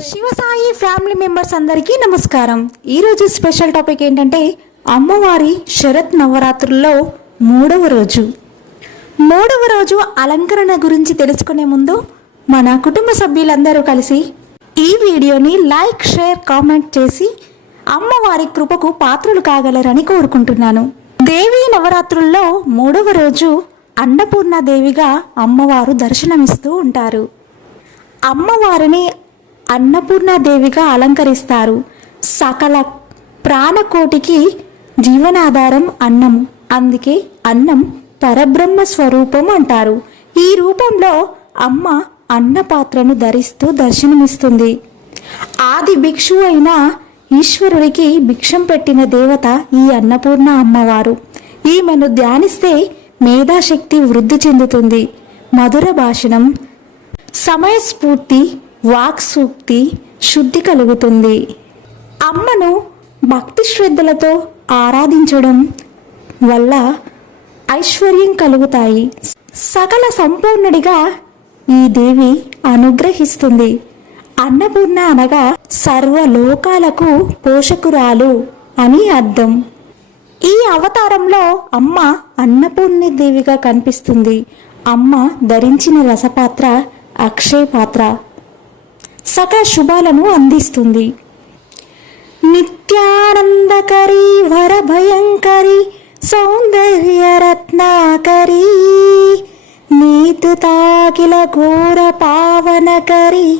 Family members అందరికీ నమస్కారం. ఈరోజు స్పెషల్ టాపిక్ ఏంటంటే అమ్మవారి శరత్ నవరాత్రుల్లో మూడవ రోజు. మూడవ రోజు అలంకరణ గురించి తెలుసుకునే ముందు మన కుటుంబ సభ్యులందరూ కలిసి ఈ వీడియోని లైక్ షేర్ కామెంట్ చేసి అమ్మవారి కృపకు పాత్రలు కాగలరని కోరుకుంటున్నాను. దేవీ నవరాత్రుల్లో మూడవ రోజు అన్నపూర్ణ దేవిగా అమ్మవారు దర్శనమిస్తూ ఉంటారు. అమ్మవారిని అన్నపూర్ణాదేవిగా అలంకరిస్తారు. సకల ప్రాణకోటికి జీవనాధారం అన్నం. అందుకే అన్నం పరబ్రహ్మ స్వరూపం అంటారు. ఈ రూపంలో అమ్మ అన్నపాత్రను ధరిస్తూ దర్శనమిస్తుంది. ఆది భిక్షు అయిన ఈశ్వరుడికి భిక్షం పెట్టిన దేవత ఈ అన్నపూర్ణ అమ్మవారు. ఈమెను ధ్యానిస్తే మేధాశక్తి వృద్ధి చెందుతుంది. మధుర భాషణం సమయస్ఫూర్తి వాక్సూక్తి శుద్ధి కలుగుతుంది. అమ్మను భక్తి శ్రద్ధలతో ఆరాధించడం వల్ల ఐశ్వర్యం కలుగుతాయి. సకల సంపూర్ణుడిగా ఈ దేవి అనుగ్రహిస్తుంది. అన్నపూర్ణ అనగా సర్వలోకాలకు పోషకురాలు అని అర్థం. ఈ అవతారంలో అమ్మ అన్నపూర్ణి దేవిగా కనిపిస్తుంది. అమ్మ ధరించిన రసపాత్ర అక్షయ పాత్ర సకల శుభాలను అందిస్తుంది. నిత్యానందకరి వరభయంకరి సౌందర్య రత్నాకరి నీతు తాకిల ఘోర పావనకరి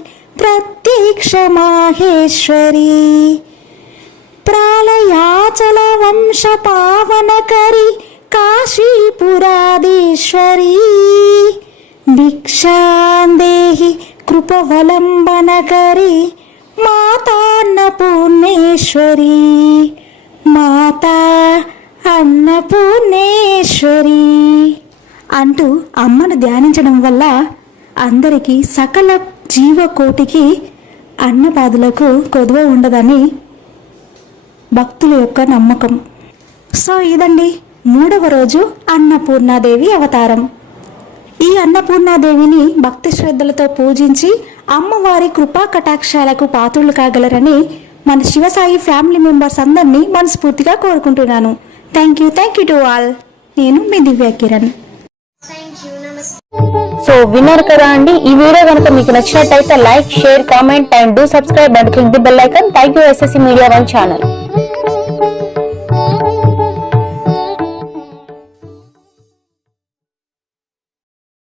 ప్రత్యక్ష మాహేశ్వరి ప్రాళయాచల వంశ పావనకరి కాశీపురాధీశ్వరి భిక్షాందేహి కృపవలంబనకరి మాతాన్నపూర్ణేశ్వరి మాతా అన్నపూర్ణేశ్వరి అంటూ అమ్మను ధ్యానించడం వల్ల అందరికీ సకల జీవకోటికి అన్నపాదులకు కొదువ ఉండదని భక్తుల యొక్క నమ్మకం. సో ఇదండి మూడవ రోజు అన్నపూర్ణాదేవి అవతారం. ఈ అన్నపూర్ణాదేవిని భక్తి శ్రద్ధలతో పూజించి అమ్మవారి కృపా కటాక్షాలకు పాత్రులు కాగలరని మన శివసాయి ఫ్యామిలీ మెంబర్స్ అందరినీ మనస్ఫూర్తిగా కోరుకుంటున్నాను. Thank you thank you to all నేను మీ దివ్య కిరణ్. సో విన్నారు కదా అండి. ఈ వీడియో కనుక మీకు నచ్చినట్టయితే like share comment and do subscribe and click the bell icon thank you SSC media one channel